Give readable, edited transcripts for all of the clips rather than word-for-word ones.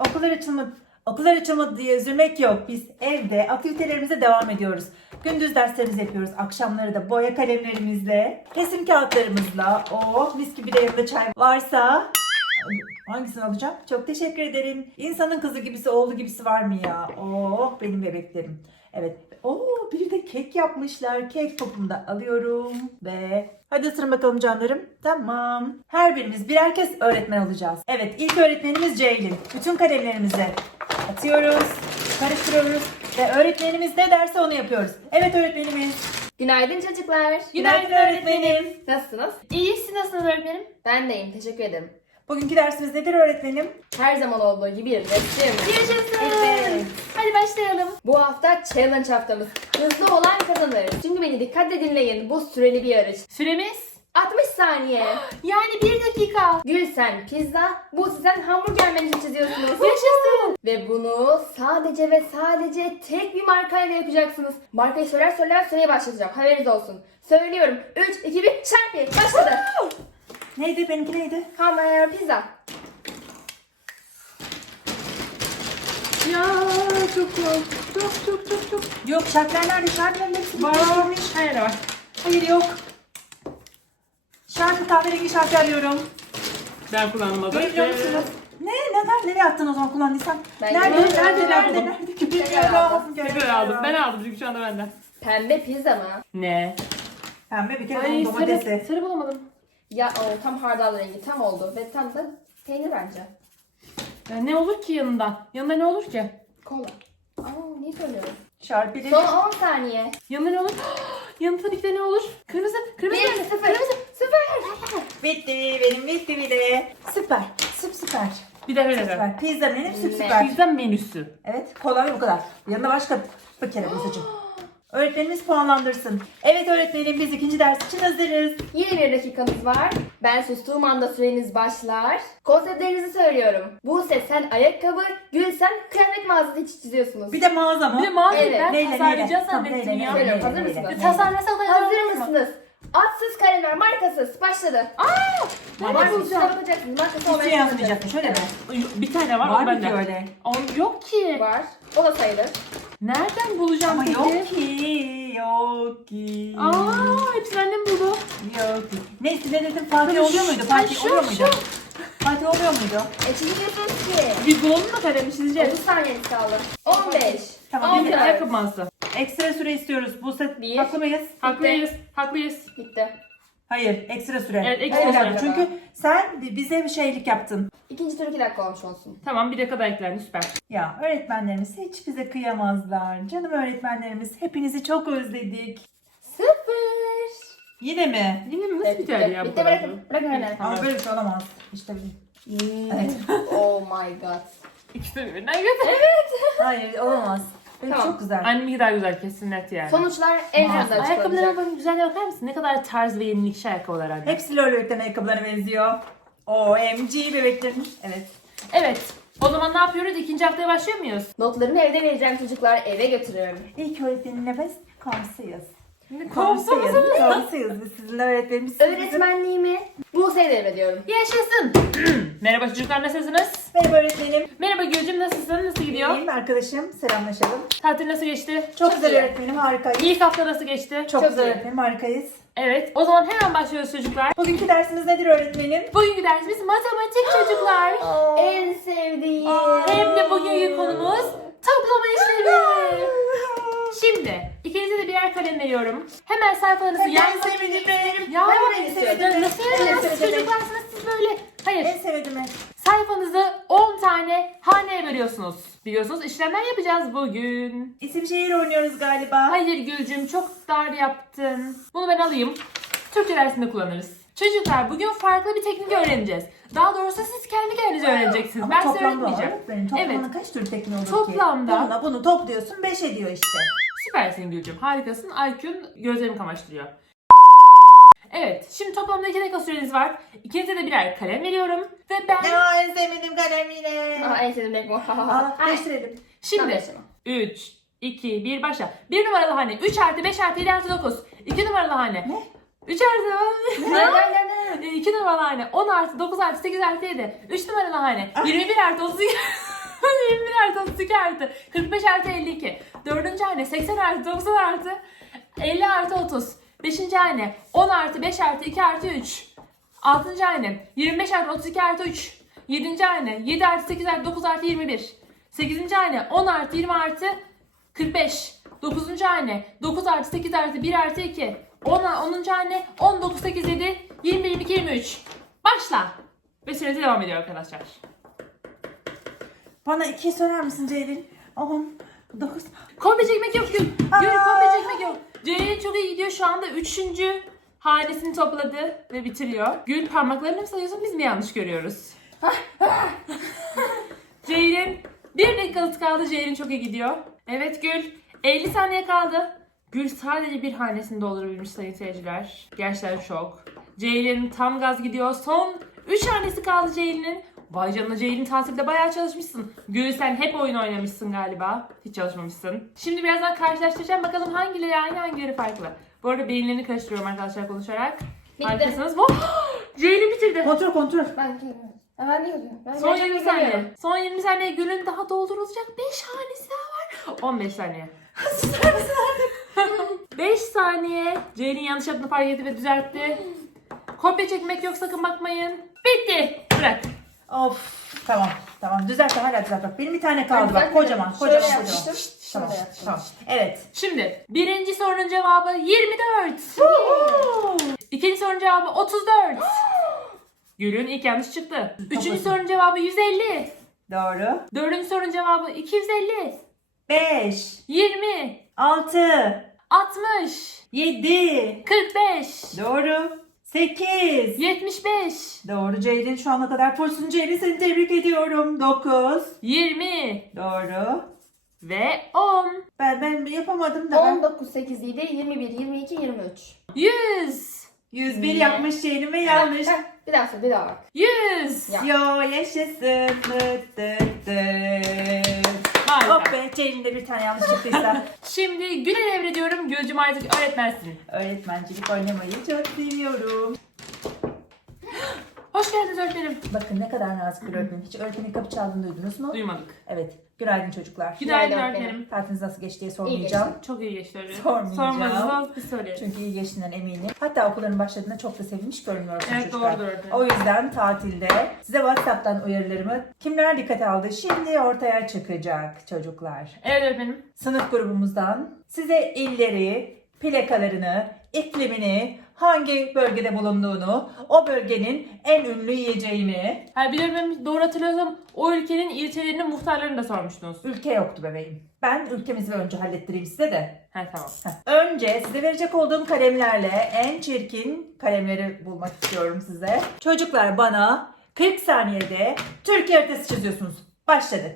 Okullar açılmadı diye üzülmek yok. Biz evde aktivitelerimize devam ediyoruz. Gündüz derslerimizi yapıyoruz. Akşamları da boya kalemlerimizle, resim kağıtlarımızla. Mis gibi de yanında çay varsa hangisini alacağım? Çok teşekkür ederim. İnsanın kızı gibisi, oğlu gibisi var mı ya? Benim bebeklerim. Evet. Bir de kek yapmışlar. Kek topunu da alıyorum ve hadi ısırın bakalım canlarım. Tamam. Her birimiz birer kez öğretmen olacağız. Evet, ilk öğretmenimiz Ceylin. Bütün kalemlerimizi atıyoruz, karıştırıyoruz ve öğretmenimiz ne derse onu yapıyoruz. Evet öğretmenimiz. Günaydın çocuklar. Günaydın öğretmenim. Nasılsınız? İyi, siz nasılsınız öğretmenim? Ben de iyiyim. Teşekkür ederim. Bugünkü dersimiz nedir öğretmenim? Her zaman olduğu gibi resim. Yaşasın. Evet. Hadi başlayalım. Bu hafta challenge haftamız. Hızlı olan kazanır. Çünkü beni dikkatle dinleyin. Bu süreli bir yarış. Süremiz? 60 saniye. Yani 1 dakika. Gülsen pizza, bu sizden hamburger menüsü çiziyorsunuz. Yaşasın. Ve bunu sadece ve sadece tek bir markayla yapacaksınız. Markayı söyler süreye başlatacağım. Haberiniz olsun. Söylüyorum. 3, 2, 1, şarkı. Başladı. Neydi? Benimki neydi? Hamburger pizza. Ya çok. Yok, şartlar nerede? Şartların hepsi Var. bitmiş. Hayır var. Hayır yok. Şarkı kahverengi şarkı arıyorum. Ben kullanmadım. Görebiliyor musunuz? Nereye attın o zaman kullandıysan? Ben Nerede? kullanmadım. Bilmiyorum. Tekrar aldım. Ben aldım çünkü şu anda bende. Pembe pizza mı? Ne? Pembe bir kere Ay bunun domatesi. sarı bulamadım. Ya o tam hardal rengi tam oldu ve tam da peynir bence. Ne olur ki yanında? Yanında ne olur ki? Kola. Niye söylüyorum? Şarpili. Son 10 saniye. Yanında ne olur? Yanında tabii ki de ne olur? Kırmızı. 1, 0. Süper. Bitti. Benim bitti bile. Süper. Süper. Bir de öyle. Süper. Pizza benim Ne? süper. Pizza menüsü. Evet. Kolay bu kadar. Yanında başka bir kere Buse'cim. Öğretmenimiz puanlandırsın. Evet öğretmenim, biz ikinci ders için hazırız. Yine 1 dakikanız var. Ben sustuğum anda süreniz başlar. Konseptlerinizi söylüyorum. Buse sen ayakkabı, Gül sen kıyafet mağazası içi çiziyorsunuz. Bir de mağaza mı? Bir de mağaza Evet. ben Neyle, tasarlayacağız Tamam, zannettim ya. Söylüyorum, hazır mısınız? Tasarlasak da Hazır mısınız? Atsız kalemler markasız. Başladı. Nerede Markasız bulacağım? bakacaksınız. Markası Hiçbir olmayan şey yazmayacakmış öyle mi? Bir tane var, Var o mı bende. ki öyle? Yok ki. var. O da sayılır. Nereden bulacağım Ama peki? yok ki. Yok ki. Hepsini annem buldu. Yok ki. Neyse ne dedim? Fatih Tabii oluyor muydu? Fatih şu, oluyor muydu? Fatih oluyor muydu? Çizeceksiniz ki. Bir bulalım da kalemi çizeceğiz. 30 saniyeniz kaldı. 15. Tamam, 14. Bir de ayakkabı mağazası. Ekstra süre istiyoruz. Buse Bir. haklı mıyız? Haklıyız. Bitti. Hayır, ekstra süre. Evet, ekstra Evet, süre. Çünkü sen bize bir şeylik yaptın. İkinci tur 2 dakika olmuş olsun. Tamam, bir dakika daha eklendi, süper. Ya öğretmenlerimiz hiç bize kıyamazlar. Canım öğretmenlerimiz, hepinizi çok özledik. 0. Yine mi? Yine mi? Nasıl biter ya bu Bitti, kadar? bırakın. Bırakın öyle. Ama böyle bir şey olamaz. İşte evet. Oh my god. İkisi de birbirinden güzel. Hayır olamaz. Böyle Tamam. çok güzel. Anneminki daha güzel kesin net yani. Sonuçlar en Mağaza. azından Ayakkabılara çıkarılacak. bakın, güzel bakar mısın? Ne kadar tarz ve yenilikçi ayakkabılar anne. Hepsi Lolök'ten ayakkabılarına benziyor. OMG bebeklerim. Evet. Evet. O zaman ne yapıyoruz? İkinci haftaya başlıyor muyuz? Notlarımı evde vereceğim çocuklar. Eve götürüyorum. İlk öğretmeninle biz komşuyuz. Komşumuz. Komşuyuz. Biz sizinle öğretmenimiz. Öğretmenliğimi Buse'ye devrediyorum. Yaşasın. Merhaba çocuklar, nasılsınız? Merhaba öğretmenim. Merhaba Gülcüm, nasılsın? Nasıl gidiyor? İyiyim arkadaşım. Selamlaşalım. Tatil nasıl geçti? Çok, Çok güzel iyi. öğretmenim. Harikayız. İlk hafta nasıl geçti? Çok, çok güzel iyi. öğretmenim. Harikayız. Evet. O zaman hemen başlıyoruz çocuklar. Bugünkü dersimiz nedir öğretmenim? Bugünkü dersimiz matematik çocuklar. En sevdiğim. Hem de bugünkü konumuz toplama işlemi. Şimdi ikinize de birer kalem veriyorum. Hemen sayfalarınızı En sevdiğim. Ya Ben en en sevdiğim. sevdiğim. nasıl yaramazsınız çocuklarsınız siz böyle? Hayır. En sevdiğim. Sayfanızı 10 tane haneye bölüyorsunuz. Biliyorsunuz işlemler yapacağız bugün. İsim şehir oynuyoruz galiba. Hayır Gülcüm, çok dar yaptın. Bunu ben alayım. Türkçe dersinde kullanırız. Çocuklar bugün farklı bir teknik öğreneceğiz. Daha doğrusu siz kendi kendinize öğreneceksiniz. Ama Ben size toplamda öğretmeyeceğim. öğretmenim. Toplamda Evet. kaç tür tekniği olur ki? Toplamda. Bununla bunu topluyorsun 5 ediyor işte. Süpersin Gülcüm. Harikasın. IQ'un gözlerimi kamaştırıyor. Evet. Şimdi toplamda 2 dakika süreniz var. İkinize de birer kalem veriyorum. Ve ben... Ya en sevdiğim kalem yine. Aa, en sevdiğim renk bu. Değiştirelim. Şimdi 3, 2, 1 başla. 1 numaralı hane. 3 artı 5 artı 7 artı 9. 2 numaralı hane. Ne? 3 artı... Ne? 2 numaralı hane. 10 artı 9 artı 8 artı 7. 3 numaralı hane. 21 artı 32. 42 artı 45 artı 52. 4. hane 80 artı 90 artı 50 artı 30. 5. hane 10 artı 5 artı 2 artı 3. 6. hane 25 artı 32 artı 3. 7. hane 7 artı 8 artı 9 artı 21. 8. hane 10 artı 20 artı 45. 9. hane 9 artı 8 artı 1 artı 2. 10. hane 19, 8, 7, 21, 22, 23. Başla. Ve süresi devam ediyor arkadaşlar. Bana 2'yi söyler misin Ceylin? 10, 9. Komple çekmek yok Gül. Gül Aa! komple çekmek yok. Ceylin çok iyi gidiyor. Şu anda 3. hanesini topladı ve bitiriyor. Gül parmaklarını mı sayıyorsun, biz mi yanlış görüyoruz? Ceylin 1 dakikalık kaldı. Ceylin çok iyi gidiyor. Evet Gül 50 saniye kaldı. Gül sadece bir hanesini doldurabilmiş sayın seyirciler. Gerçekten şok. Ceylin tam gaz gidiyor. Son 3 hanesi kaldı Ceylin'in. Vay canına Ceylin tatilde bayağı çalışmışsın. Gül sen hep oyun oynamışsın galiba. Hiç çalışmamışsın. Şimdi birazdan karşılaştıracağım. Bakalım hangileri aynı hangileri farklı. Bu arada beyinlerini karıştırıyorum arkadaşlar konuşarak. Bitti. Harikasınız. Oh! Ceylin bitirdi. Kontrol. Ben gidiyorum. Ben de gidiyorum. Ben Son gerçekten 20 saniye. gidiyorum. Son 20 saniye. Gül'ün daha doldurulacak 5 hanesi daha var. 15 saniye. 5 saniye. Ceylin yanlış yaptığını fark etti ve düzeltti. Kopya çekmek yok, sakın bakmayın. Bitti. Bırak. Of, tamam. Düzelt, hala düzelt. Bak, benim bir tane kaldı bak. Ben Kocaman. şöyle Tamam. yapmıştım. Şöyle yaptım. Tamam. Evet. Şimdi birinci sorunun cevabı 24. İkinci sorunun cevabı 34. Gül'ün ilk yanlış çıktı. Üçüncü sorunun cevabı 150. Doğru. Dördüncü sorunun cevabı 250. 5, 20. 6, 60. 7. 45. Doğru. 8. 75. Doğru Ceylin. Şu ana kadar fullsün Ceylin. Seni tebrik ediyorum. 9. 20. Doğru. Ve 10. Ben yapamadım da ben. 19, 8, 7, 21, 22, 23. 100. 101 yapmış Ceylin ve yanlış. Heh, bir daha sor, bir daha bak. 100. Ya. Yo yaşasın. Dıt dıt dıt. Harika. Hop be Ceylin de bir tane yanlış çıktıysa. Şimdi Gül'e devrediyorum. Gülcüm artık öğretmensin. Öğretmencilik oynamayı çok seviyorum. Hoş geldiniz öğretmenim. Bakın ne kadar nazik bir öğretmen. Hiç öğretmenin kapı çaldığını duydunuz mu? Duymadık. Evet. Günaydın çocuklar. Günaydın Günaydın öğretmenim. Tatiliniz nasıl geçti diye İyi sormayacağım. Çok iyi geçti öğretmenim. Sormayacağım. Sormanızı bir söylerim. Çünkü iyi geçtiğinden eminim. Hatta okulların başladığında çok da sevinmiş görünüyorsunuz Evet, çocuklar. doğrudur öğretmenim. O yüzden tatilde size WhatsApp'tan uyarılarımı kimler dikkate aldı şimdi ortaya çıkacak çocuklar. Evet öğretmenim. Sınıf grubumuzdan size illeri, plakalarını, iklimini, hangi bölgede bulunduğunu, o bölgenin en ünlü yiyeceğini. Ha, bir de öğretmenim doğru hatırlıyorsam o ülkenin ilçelerinin muhtarlarını da sormuştunuz. Ülke yoktu bebeğim. Ben ülkemizi önce hallettireyim size de. Ha tamam. Önce size verecek olduğum kalemlerle en çirkin kalemleri bulmak istiyorum size. Çocuklar bana 40 saniyede Türkiye haritası çiziyorsunuz. Başladık.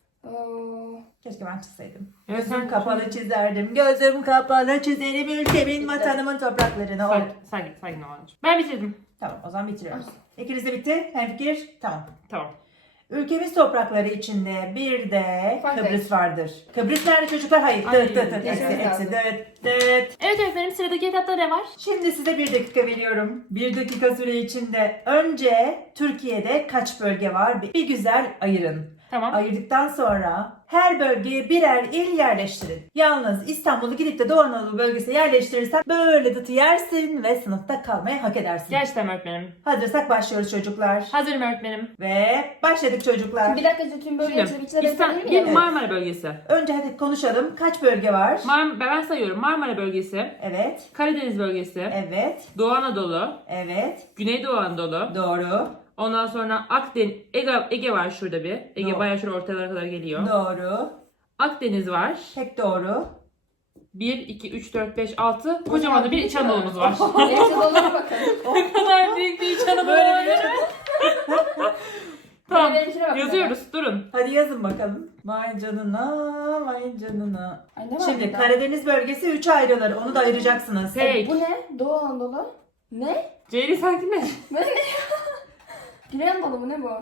Keşke ben çizseydim. Evet, Gözüm sen- kapalı çizerdim. Gözüm kapalı çizerim ülkemin, vatanımın topraklarını. Sakin ol anneciğim. Ben bitirdim. Tamam, o zaman bitiriyoruz. İkiniz de bitti. Hemfikir. Tamam. Tamam. Ülkemiz toprakları içinde bir de Fark Kıbrıs vardır. Kıbrıs nerede çocuklar? Hayır. Ay, Dıt dıt dıt. geçmemiz Eksi lazım. dıt dıt. Evet öğretmenim, sıradaki etapta ne var? Şimdi size 1 dakika veriyorum. 1 dakika süre içinde önce Türkiye'de kaç bölge var? Bir güzel ayırın. Tamam. Ayırdıktan sonra her bölgeye birer il yerleştirin. Yalnız İstanbul'u gidip de Doğu Anadolu bölgesine yerleştirirsen böyle dıtı yersin ve sınıfta kalmayı hak edersin. Gerçekten öğretmenim. Hazırsak başlıyoruz çocuklar. Hazırım öğretmenim. Ve başladık çocuklar. Bir dakika tüm böyle Şimdi içine bekleyebilir bir miyim? Marmara bölgesi. Önce hadi konuşalım. Kaç bölge var? Ben sayıyorum. Marmara bölgesi, Evet. Karadeniz bölgesi, Evet. Doğu Anadolu, Evet. Güneydoğu Anadolu. Doğru. Ondan sonra Akdeniz, Ege var şurada bir. Ege Doğru. bayağı şuraya ortalara kadar geliyor. Doğru. Akdeniz var. Pek doğru. 1, 2, 3, 4, 5, 6. Kocaman da bir İç Anadolu'muz var. Neyse dolaba bakın. Ne kadar büyük bir İç Anadolu Böyle var. bir- Tamam. Benimkine bakın. Yazıyoruz. Durun. Hadi yazın bakalım. Vay canına, vay canına. Ay, ne var Şimdi burada? Karadeniz bölgesi 3'e ayrılır. Onu da ayıracaksınız. Peki. Bu ne? Doğu Anadolu. Ne? Ceyli sanki ne? Bu ne? Güney Anadolu mu ne bu?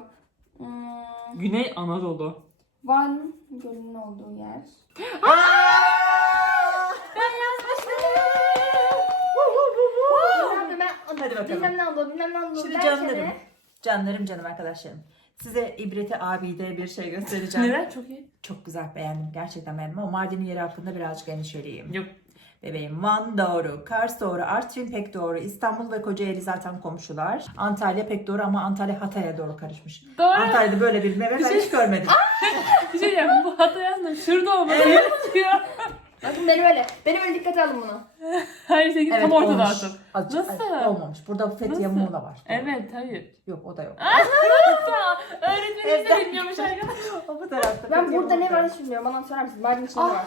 Güney Anadolu. Van Gölü'nün olduğu yer. Ben yazmıştım. Ben Hadi bakalım. bilmem ne Anadolu, bilmem ne Anadolu Şimdi derken canlarım arkadaşlarım. Size ibreti abide bir şey göstereceğim. Neden? Çok iyi. Çok güzel, beğendim. Gerçekten beğendim ama Mardin'in yeri hakkında birazcık endişeliyim. Yok. Bebeğim, Van doğru, Kars doğru, Artvin pek doğru, İstanbul ve Kocaeli zaten komşular. Antalya pek doğru ama Antalya Hatay'a doğru karışmış. Doğru. Antalya'da böyle bir meyve ben hiç görmedim. Bir şey diyeyim. Bu hata yazdım. Şurada olması gerekiyor. Bakın beni böyle dikkate alın bunu. Hayır senin tam ortada olmuş. artık. Azıcık, Nasıl? olmamış. Burada Fethiye Nasıl? Muğla var. Evet, hayır. Yok, o da yok. Öğretmenimiz de bilmiyormuş arkadaşlar. O bu tarafta. Ben Fethiye burada ne Muğla. var hiç bilmiyorum. Bana söyler misiniz? Mardin içinde ne var?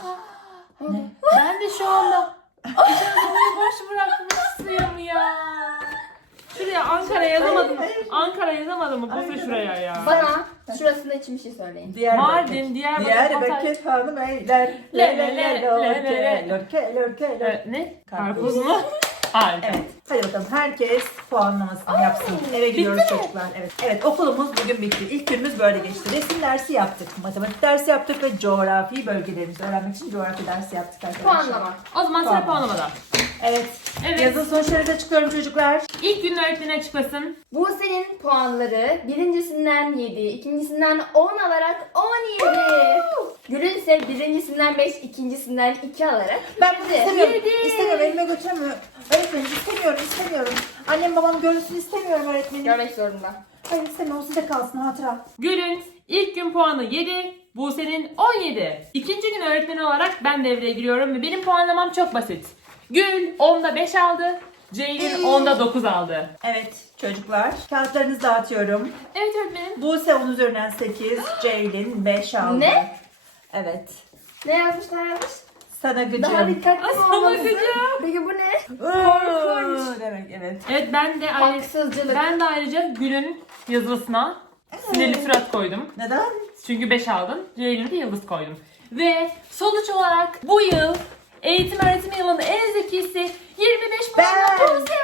Ben de şu anda İstanbul'u boş bırakmışsın ya. Şuraya Ankara yazamadım. Ankara yazamadım mı? Buse şuraya ya. Bana şurasında için bir şey söyleyin. Mardin, Diyarbakır, Hatay. Diyarbakır hanım eyler. Le, le, le, le, le. Lörke, lörke, lörke. Ne? Karpuz. Karpuz mu? Harika. Evet. Hadi bakalım herkes puanlamasını yapsın. Eve gidiyoruz çocuklar. Evet. Evet, okulumuz bugün bitti. İlk günümüz böyle geçti. Resim dersi yaptık, matematik dersi yaptık ve coğrafi bölgelerimizi öğrenmek için coğrafi dersi yaptık arkadaşlar. Puanlama. O zaman sıra Tamam. puanlamada. Evet. Evet. Yazın sonuçlarını açıklıyorum çocuklar. İlk gün öğretmeni açıklasın. Buse'nin puanları birincisinden 7, ikincisinden 10 alarak 17. Gül'ün ise birincisinden 5, ikincisinden 2 alarak Ben bunu istemiyorum. Yedi. İstemiyorum. Elime götüremiyorum. Öğretmenim istemiyorum. Annem babam görsün istemiyorum öğretmenim. görmek zorunda. Hayır istemiyorum. Size kalsın hatıra. Gül'ün ilk gün puanı 7, Buse'nin 17. İkinci gün öğretmeni olarak ben devreye giriyorum ve benim puanlamam çok basit. Gül 10'da 5 aldı, Ceylin 10'da 9 aldı. Evet çocuklar. Kağıtlarınızı dağıtıyorum. Evet öğretmenim. Buse 10 üzerinden 8, Ceylin 5 aldı. Ne? Evet. Ne yazmışlar yazmış? Sana gücüm. Daha dikkatli Sana olmalısın. gücüm. Peki bu ne? Korkunç. Demek evet. Evet Haksızcılık. ben de ayrıca Gül'ün yazısına sinirli surat koydum. Neden? Çünkü 5 aldım. Ceylin'e de yıldız koydum. Ve sonuç olarak bu yıl eğitim öğretim yılının en zekisi 25 puanla Ben. Buse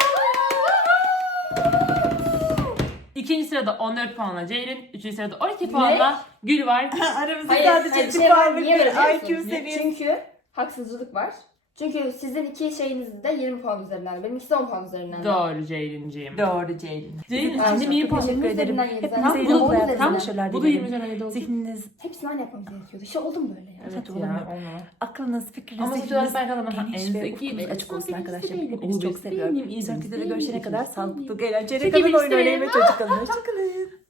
alıyor. İkinci sırada 14 puanla Ceylin, üçüncü sırada 12 puanla Gül var. Aramızda Hayır, sadece hayır, 2 şey var, puanlık niye böyle bir biliyor IQ musun? seviyesi. Çünkü haksızcılık var. Çünkü sizin iki şeyiniz de 20 puan üzerinden. Benimkisi de 10 puan üzerinden. Doğru Ceylin'ciğim. Doğru Ceylin. Ceylin Ay, annem iyi çok puan. teşekkür ederim. Hepinize Tam iyi bunu olun. üzerinden. Tam başarılar Bu da 20 dilerim. üzerinden oldu. Zihniniz, Hepsini aynı yapmamız gerekiyordu. İşte oldu mu böyle ya? Evet olur ya. mu? Olmaz. aklınız, fikriniz, Ama zihniniz sonuç olarak ben kazandım. geniş En ve zeki ufkunuz benim. açık olsun Benim arkadaşlar. benim. Hepinizi çok Benim, seviyorum. benim, Sonraki videoda benim, görüşene kadar benim, sağlıklı, benim. eğlenceli Çekilmek kalın, oyun oynayın ve isterim. çocuk kalın. Hoşçakalın.